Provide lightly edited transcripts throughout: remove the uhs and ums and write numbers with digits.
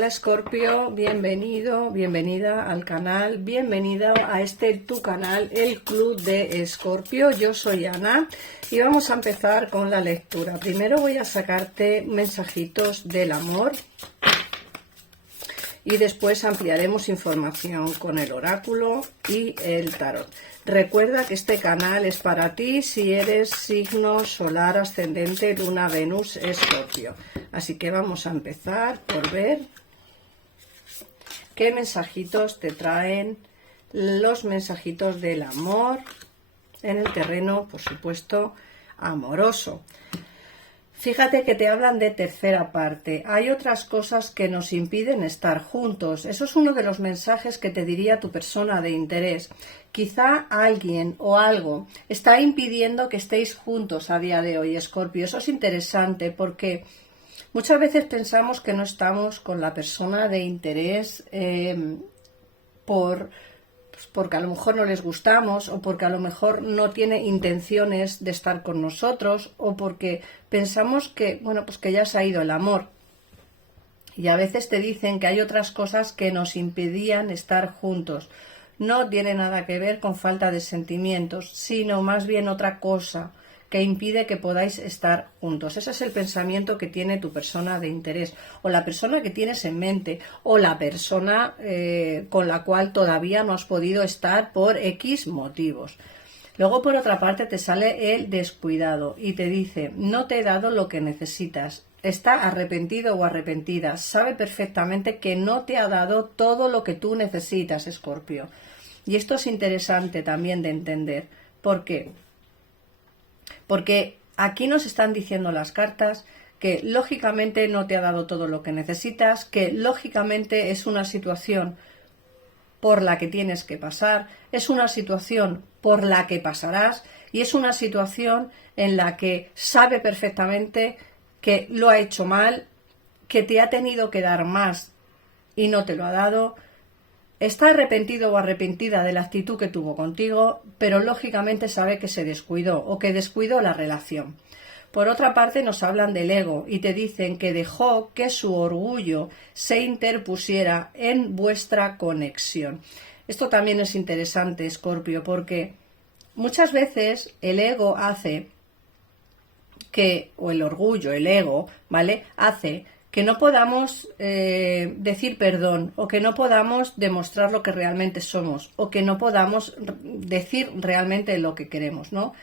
Hola Escorpio, bienvenido, bienvenida al canal, bienvenida a tu canal, el Club de Escorpio. Yo soy Ana y vamos a empezar con la lectura. Primero voy a sacarte mensajitos del amor y después ampliaremos información con el oráculo y el tarot. Recuerda que este canal es para ti si eres signo solar, ascendente, luna, Venus, Escorpio. Así que vamos a empezar por ver qué mensajitos te traen los mensajitos del amor en el terreno, por supuesto, amoroso. Fíjate que te hablan de tercera parte. Hay otras cosas que nos impiden estar juntos. Eso es uno de los mensajes que te diría tu persona de interés. Quizá alguien o algo está impidiendo que estéis juntos a día de hoy, Escorpio. Eso es interesante porque muchas veces pensamos que no estamos con la persona de interés porque a lo mejor no les gustamos, o porque a lo mejor no tiene intenciones de estar con nosotros, o porque pensamos que, bueno, pues que ya se ha ido el amor. Y a veces te dicen que hay otras cosas que nos impedían estar juntos. No tiene nada que ver con falta de sentimientos, sino más bien otra cosa que impide que podáis estar juntos. Ese es el pensamiento que tiene tu persona de interés, o la persona que tienes en mente, o la persona con la cual todavía no has podido estar por X motivos. Luego, por otra parte, te sale el descuidado y te dice: no te he dado lo que necesitas. Está arrepentido o arrepentida. Sabe perfectamente que no te ha dado todo lo que tú necesitas, Escorpio. Y esto es interesante también de entender. ¿Por qué? Porque aquí nos están diciendo las cartas que lógicamente no te ha dado todo lo que necesitas, que lógicamente es una situación por la que tienes que pasar, es una situación por la que pasarás y es una situación en la que sabe perfectamente que lo ha hecho mal, que te ha tenido que dar más y no te lo ha dado. Está arrepentido o arrepentida de la actitud que tuvo contigo, pero lógicamente sabe que se descuidó o que descuidó la relación. Por otra parte, nos hablan del ego y te dicen que dejó que su orgullo se interpusiera en vuestra conexión. Esto también es interesante, Escorpio, porque muchas veces el ego hace que, o el orgullo, el ego, ¿vale?, hace que no podamos decir perdón, o que no podamos demostrar lo que realmente somos, o que no podamos decir realmente lo que queremos, ¿no?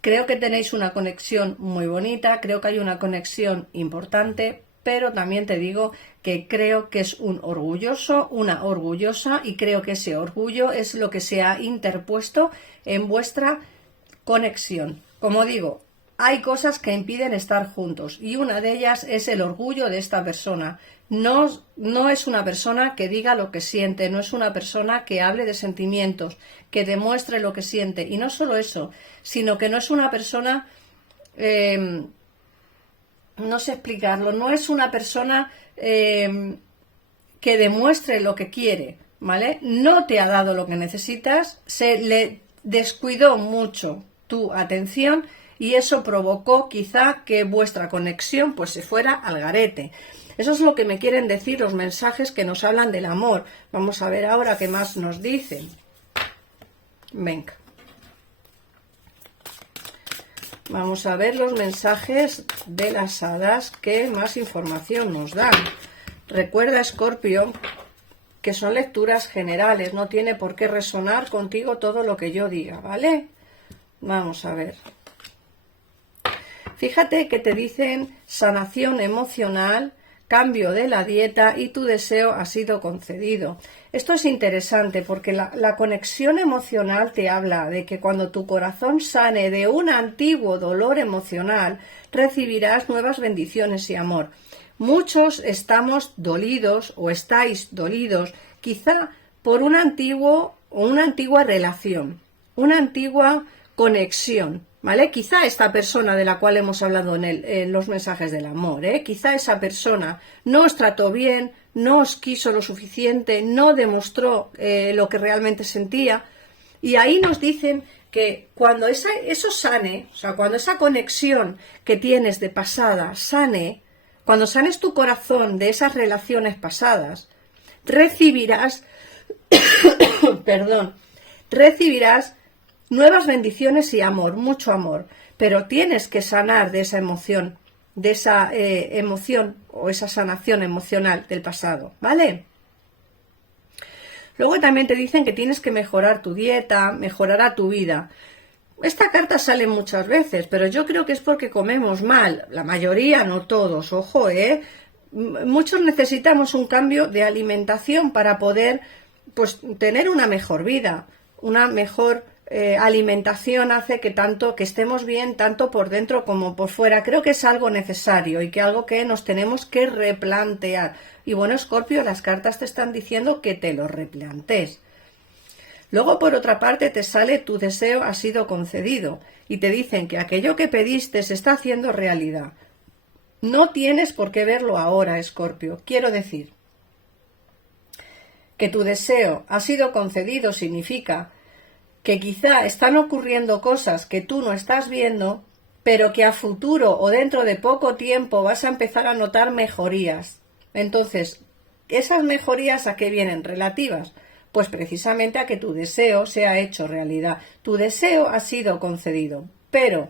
Creo que tenéis una conexión muy bonita, creo que hay una conexión importante, pero también te digo que creo que es un orgulloso, una orgullosa, y creo que ese orgullo es lo que se ha interpuesto en vuestra conexión. Como digo, hay cosas que impiden estar juntos y una de ellas es el orgullo de esta persona. No es una persona que diga lo que siente, no es una persona que hable de sentimientos, que demuestre lo que siente. Y no solo eso, sino que no es una persona, no sé explicarlo, no es una persona que demuestre lo que quiere, ¿vale? No te ha dado lo que necesitas, se le descuidó mucho tu atención y eso provocó quizá que vuestra conexión pues se fuera al garete. Eso es lo que me quieren decir los mensajes que nos hablan del amor. Vamos a ver ahora qué más nos dicen. Venga. Vamos a ver los mensajes de las hadas que más información nos dan. Recuerda, Escorpio, que son lecturas generales. No tiene por qué resonar contigo todo lo que yo diga, ¿vale? Vamos a ver. Fíjate que te dicen sanación emocional, cambio de la dieta y tu deseo ha sido concedido. Esto es interesante porque la conexión emocional te habla de que cuando tu corazón sane de un antiguo dolor emocional, recibirás nuevas bendiciones y amor. Muchos estamos dolidos o estáis dolidos quizá por un antiguo o una antigua relación, una antigua conexión, ¿vale? Quizá esta persona de la cual hemos hablado en los mensajes del amor, quizá esa persona no os trató bien, no os quiso lo suficiente, no demostró lo que realmente sentía, y ahí nos dicen que cuando eso sane, o sea, cuando esa conexión que tienes de pasada sane, cuando sanes tu corazón de esas relaciones pasadas, recibirás, perdón, recibirás nuevas bendiciones y amor, mucho amor, pero tienes que sanar de esa emoción, o esa sanación emocional del pasado, ¿vale? Luego también te dicen que tienes que mejorar tu dieta, mejorará tu vida. Esta carta sale muchas veces, pero yo creo que es porque comemos mal, la mayoría, no todos, ojo, muchos necesitamos un cambio de alimentación para poder, pues, tener una mejor vida, una mejor alimentación hace que estemos bien tanto por dentro como por fuera. Creo que es algo necesario y que algo que nos tenemos que replantear. Y bueno, Escorpio, las cartas te están diciendo que te lo replantees. Luego, por otra parte, te sale tu deseo ha sido concedido y te dicen que aquello que pediste se está haciendo realidad. No tienes por qué verlo ahora, Escorpio. Quiero decir que tu deseo ha sido concedido significa que quizá están ocurriendo cosas que tú no estás viendo, pero que a futuro o dentro de poco tiempo vas a empezar a notar mejorías. Entonces, ¿esas mejorías a qué vienen? Relativas. Pues precisamente a que tu deseo se ha hecho realidad. Tu deseo ha sido concedido, pero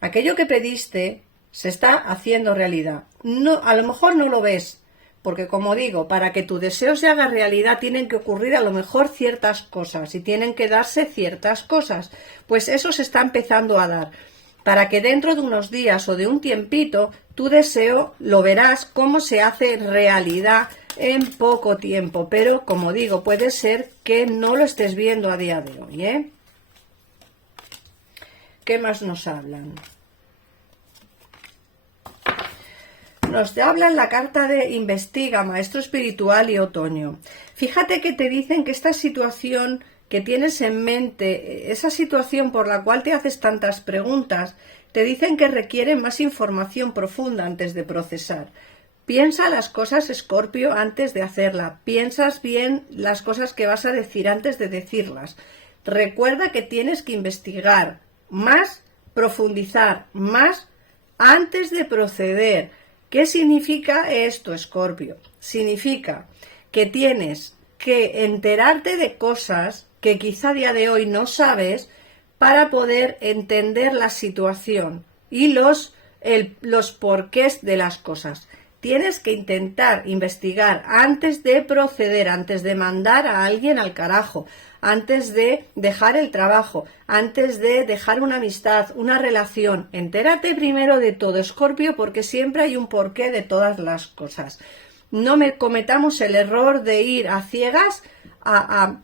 aquello que pediste se está haciendo realidad. No, a lo mejor no lo ves, porque como digo, para que tu deseo se haga realidad tienen que ocurrir a lo mejor ciertas cosas y tienen que darse ciertas cosas. Pues eso se está empezando a dar. Para que dentro de unos días o de un tiempito, tu deseo lo verás cómo se hace realidad en poco tiempo. Pero, como digo, puede ser que no lo estés viendo a día de hoy, ¿eh? ¿Qué más nos hablan? Nos hablan la carta de investiga, maestro espiritual y otoño. Fíjate que te dicen que esta situación que tienes en mente, esa situación por la cual te haces tantas preguntas, te dicen que requiere más información profunda antes de procesar. Piensa las cosas, Escorpio, antes de hacerla. Piensas bien las cosas que vas a decir antes de decirlas. Recuerda que tienes que investigar más, profundizar más antes de proceder. ¿Qué significa esto, Escorpio? Significa que tienes que enterarte de cosas que quizá a día de hoy no sabes para poder entender la situación y los porqués de las cosas. Tienes que intentar investigar antes de proceder, antes de mandar a alguien al carajo, antes de dejar el trabajo, antes de dejar una amistad, una relación. Entérate primero de todo, Escorpio, porque siempre hay un porqué de todas las cosas. No cometamos el error de ir a ciegas a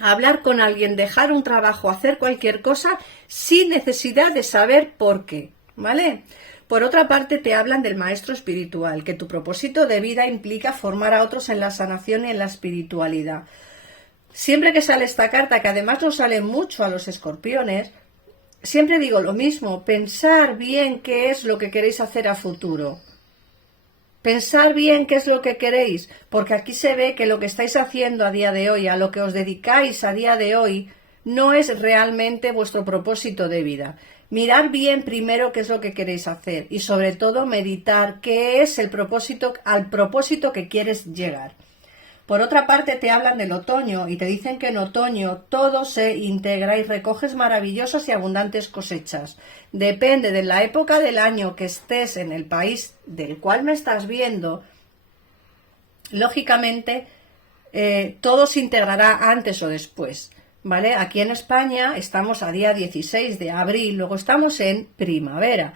hablar con alguien, dejar un trabajo, hacer cualquier cosa sin necesidad de saber por qué, ¿vale? Por otra parte, te hablan del maestro espiritual, que tu propósito de vida implica formar a otros en la sanación y en la espiritualidad. Siempre que sale esta carta, que además nos sale mucho a los escorpiones, siempre digo lo mismo, pensar bien qué es lo que queréis hacer a futuro. Pensar bien qué es lo que queréis, porque aquí se ve que lo que estáis haciendo a día de hoy, a lo que os dedicáis a día de hoy, no es realmente vuestro propósito de vida. Mirad bien primero qué es lo que queréis hacer y sobre todo meditar qué es el propósito, al propósito que quieres llegar. Por otra parte, te hablan del otoño y te dicen que en otoño todo se integra y recoges maravillosas y abundantes cosechas. Depende de la época del año que estés en el país del cual me estás viendo, lógicamente todo se integrará antes o después, ¿vale? Aquí en España estamos a día 16 de abril, luego estamos en primavera.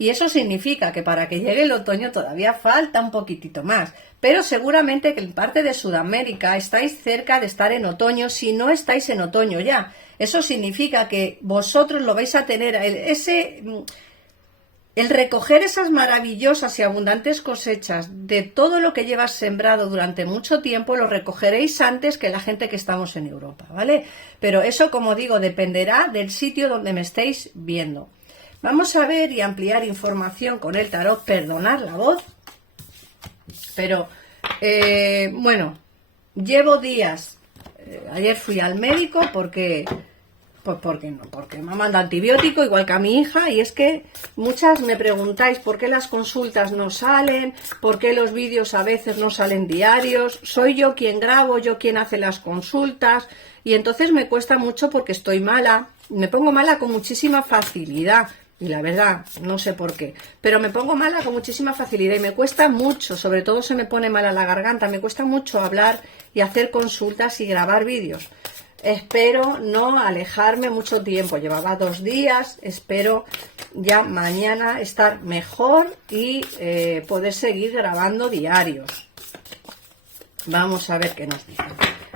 Y eso significa que para que llegue el otoño todavía falta un poquitito más. Pero seguramente que en parte de Sudamérica estáis cerca de estar en otoño, si no estáis en otoño ya. Eso significa que vosotros lo vais a tener, el recoger esas maravillosas y abundantes cosechas de todo lo que llevas sembrado durante mucho tiempo, lo recogeréis antes que la gente que estamos en Europa, ¿vale? Pero eso, como digo, dependerá del sitio donde me estéis viendo. Vamos a ver y ampliar información con el tarot, perdonad la voz, pero bueno, llevo días, ayer fui al médico porque Pues porque no, porque me manda antibiótico igual que a mi hija, y es que muchas me preguntáis por qué las consultas no salen, por qué los vídeos a veces no salen diarios, soy yo quien grabo, yo quien hace las consultas, y entonces me cuesta mucho porque estoy mala, me pongo mala con muchísima facilidad, y la verdad, no sé por qué, pero me pongo mala con muchísima facilidad y me cuesta mucho, sobre todo se me pone mala la garganta, me cuesta mucho hablar y hacer consultas y grabar vídeos. Espero no alejarme mucho tiempo, llevaba 2 días, espero ya mañana estar mejor y poder seguir grabando diarios. Vamos a ver qué nos dicen.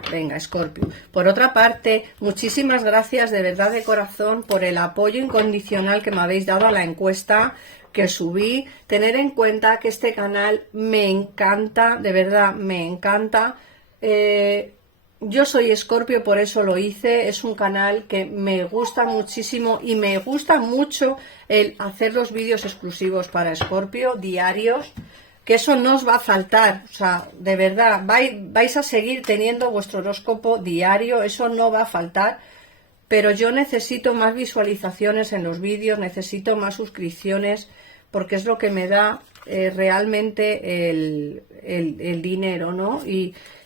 Venga, Escorpio. Por otra parte, muchísimas gracias de verdad de corazón por el apoyo incondicional que me habéis dado a la encuesta que subí. Tener en cuenta que este canal me encanta, de verdad me encanta. Yo soy Escorpio, por eso lo hice. Es un canal que me gusta muchísimo y me gusta mucho el hacer los vídeos exclusivos para Escorpio, diarios, que eso no os va a faltar. O sea, de verdad, vais a seguir teniendo vuestro horóscopo diario, eso no va a faltar. Pero yo necesito más visualizaciones en los vídeos, necesito más suscripciones, porque es lo que me da realmente el dinero, ¿no?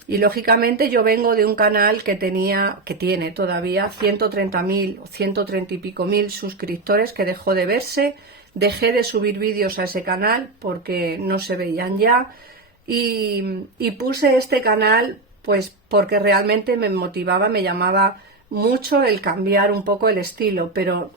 Y lógicamente yo vengo de un canal que tiene todavía 130.000 o 130 y pico mil suscriptores, que dejó de verse. Dejé de subir vídeos a ese canal porque no se veían ya, y puse este canal pues porque realmente me motivaba, me llamaba mucho el cambiar un poco el estilo, pero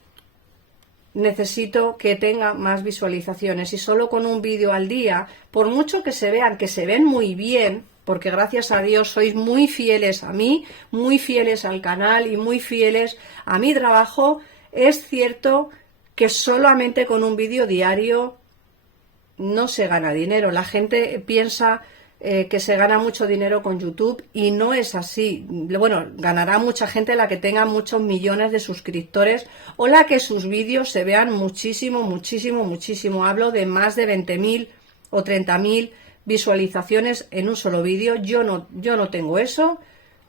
necesito que tenga más visualizaciones, y solo con un vídeo al día, por mucho que se vean, que se ven muy bien, porque gracias a Dios sois muy fieles a mí, muy fieles al canal y muy fieles a mi trabajo, es cierto que solamente con un vídeo diario no se gana dinero. La gente piensa que se gana mucho dinero con YouTube, y no es así. Bueno, ganará mucha gente la que tenga muchos millones de suscriptores o la que sus vídeos se vean muchísimo, muchísimo, muchísimo. Hablo de más de 20.000 o 30.000 visualizaciones en un solo vídeo. Yo no tengo eso.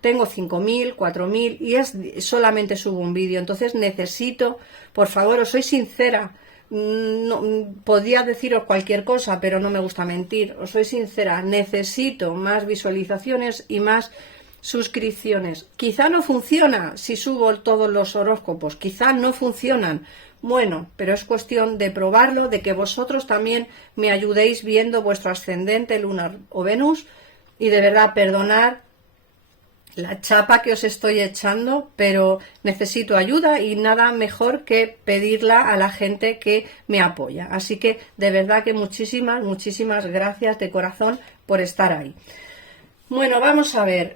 Tengo 5.000, 4.000 y solamente subo un vídeo. Entonces necesito, por favor, os soy sincera, no, podría deciros cualquier cosa, pero no me gusta mentir, os soy sincera, necesito más visualizaciones y más suscripciones. Quizá no funciona si subo todos los horóscopos, quizá no funcionan. Bueno, pero es cuestión de probarlo, de que vosotros también me ayudéis viendo vuestro ascendente, lunar o Venus, y de verdad perdonar la chapa que os estoy echando, pero necesito ayuda y nada mejor que pedirla a la gente que me apoya. Así que de verdad que muchísimas, muchísimas gracias de corazón por estar ahí. Bueno, vamos a ver.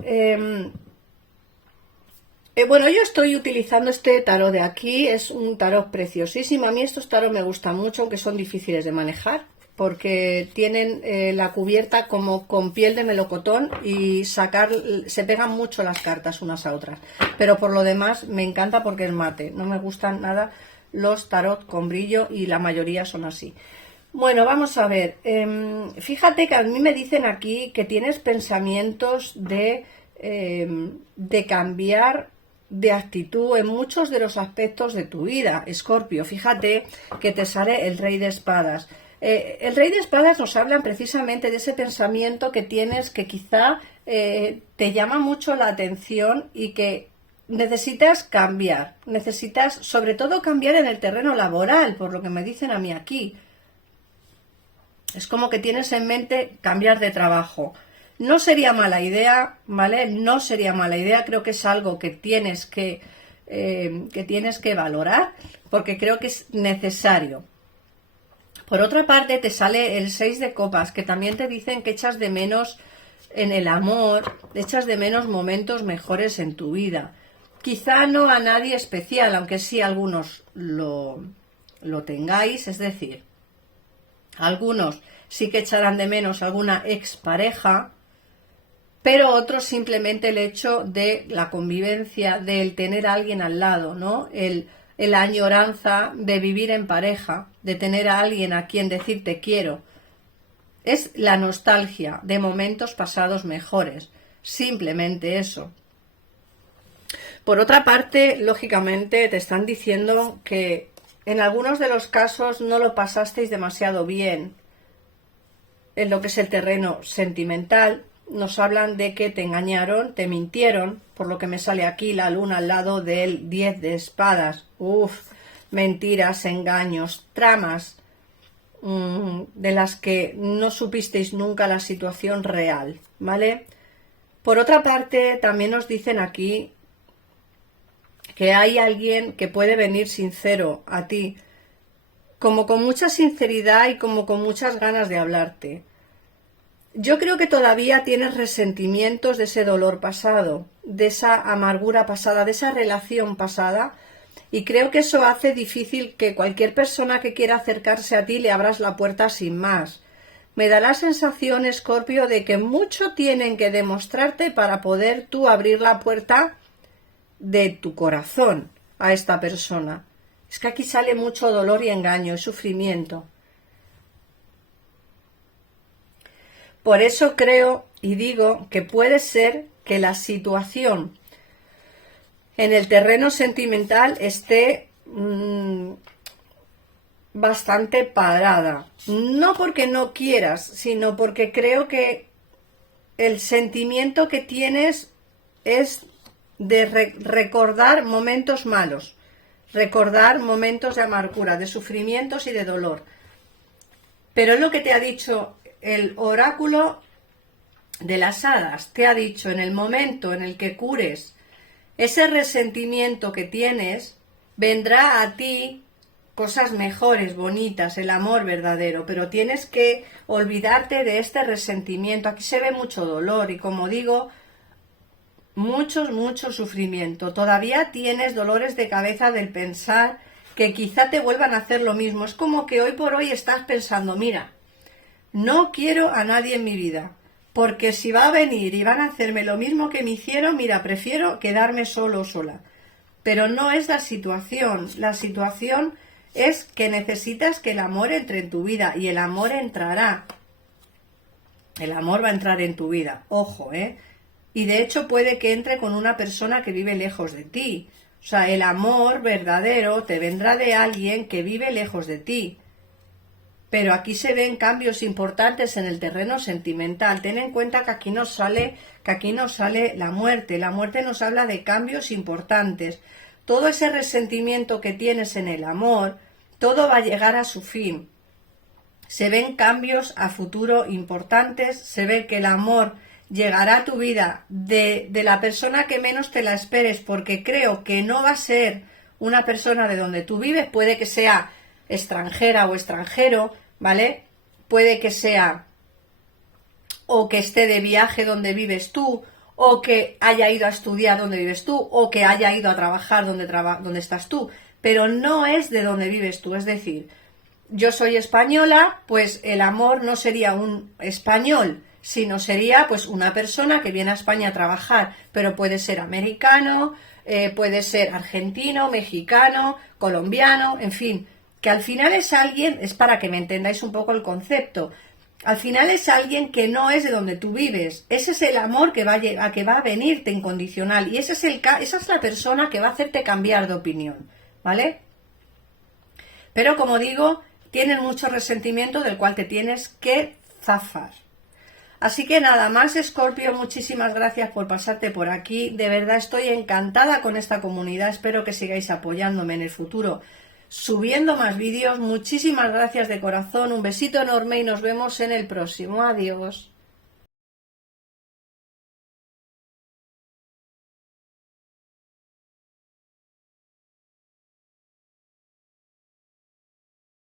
Bueno, yo estoy utilizando este tarot de aquí, es un tarot preciosísimo. A mí estos tarot me gustan mucho, aunque son difíciles de manejar, porque tienen la cubierta como con piel de melocotón y se pegan mucho las cartas unas a otras. Pero por lo demás me encanta porque es mate. No me gustan nada los tarot con brillo y la mayoría son así. Bueno, vamos a ver. Fíjate que a mí me dicen aquí que tienes pensamientos de cambiar de actitud en muchos de los aspectos de tu vida, Escorpio. Fíjate que te sale el Rey de Espadas. El Rey de Espadas nos habla precisamente de ese pensamiento que tienes, que quizá te llama mucho la atención y que necesitas cambiar. Necesitas sobre todo cambiar en el terreno laboral, por lo que me dicen a mí aquí. Es como que tienes en mente cambiar de trabajo. No sería mala idea, ¿vale? No sería mala idea, creo que es algo que tienes que valorar, porque creo que es necesario. Por otra parte, te sale el 6 de copas, que también te dicen que echas de menos en el amor, echas de menos momentos mejores en tu vida. Quizá no a nadie especial, aunque sí algunos lo tengáis, es decir, algunos sí que echarán de menos alguna expareja, pero otros simplemente el hecho de la convivencia, del tener a alguien al lado, ¿no? La añoranza de vivir en pareja, de tener a alguien a quien decir te quiero. Es la nostalgia de momentos pasados mejores, simplemente eso. Por otra parte, lógicamente, te están diciendo que en algunos de los casos no lo pasasteis demasiado bien en lo que es el terreno sentimental. Nos hablan de que te engañaron, te mintieron, por lo que me sale aquí la luna al lado del 10 de espadas. Uf, mentiras, engaños, tramas de las que no supisteis nunca la situación real, ¿vale? Por otra parte, también nos dicen aquí que hay alguien que puede venir sincero a ti, como con mucha sinceridad y como con muchas ganas de hablarte. Yo creo que todavía tienes resentimientos de ese dolor pasado, de esa amargura pasada, de esa relación pasada, y creo que eso hace difícil que cualquier persona que quiera acercarse a ti le abras la puerta sin más. Me da la sensación, Escorpio, de que mucho tienen que demostrarte para poder tú abrir la puerta de tu corazón a esta persona. Es que aquí sale mucho dolor y engaño y sufrimiento. Por eso creo y digo que puede ser que la situación en el terreno sentimental esté bastante parada. No porque no quieras, sino porque creo que el sentimiento que tienes es de recordar momentos malos, recordar momentos de amargura, de sufrimientos y de dolor. Pero es lo que te ha dicho el oráculo de las hadas. Te ha dicho, en el momento en el que cures ese resentimiento que tienes, vendrá a ti cosas mejores, bonitas, el amor verdadero, pero tienes que olvidarte de este resentimiento. Aquí se ve mucho dolor y, como digo, mucho sufrimiento. Todavía tienes dolores de cabeza del pensar que quizá te vuelvan a hacer lo mismo. Es como que hoy por hoy estás pensando, mira, no quiero a nadie en mi vida, porque si va a venir y van a hacerme lo mismo que me hicieron, mira, prefiero quedarme solo o sola. Pero no es la situación. La situación es que necesitas que el amor entre en tu vida, y el amor entrará. El amor va a entrar en tu vida, ojo, y de hecho puede que entre con una persona que vive lejos de ti. O sea, el amor verdadero te vendrá de alguien que vive lejos de ti. Pero aquí se ven cambios importantes en el terreno sentimental. Ten en cuenta que aquí nos sale la muerte. La muerte nos habla de cambios importantes. Todo ese resentimiento que tienes en el amor, todo va a llegar a su fin. Se ven cambios a futuro importantes. Se ve que el amor llegará a tu vida de la persona que menos te la esperes, porque creo que no va a ser una persona de donde tú vives. Puede que sea extranjera o extranjero, ¿vale? Puede que sea o que esté de viaje donde vives tú, o que haya ido a estudiar donde vives tú, o que haya ido a trabajar donde estás tú, pero no es de donde vives tú. Es decir, yo soy española, pues el amor no sería un español, sino sería pues una persona que viene a España a trabajar, pero puede ser americano, puede ser argentino, mexicano, colombiano, en fin, que al final es alguien, es para que me entendáis un poco el concepto, al final es alguien que no es de donde tú vives. Ese es el amor que va a venirte incondicional, y esa es la persona que va a hacerte cambiar de opinión, ¿vale? Pero como digo, tienes mucho resentimiento del cual te tienes que zafar. Así que nada más, Escorpio, muchísimas gracias por pasarte por aquí. De verdad estoy encantada con esta comunidad. Espero que sigáis apoyándome en el futuro, subiendo más vídeos. Muchísimas gracias de corazón. Un besito enorme y nos vemos en el próximo. Adiós.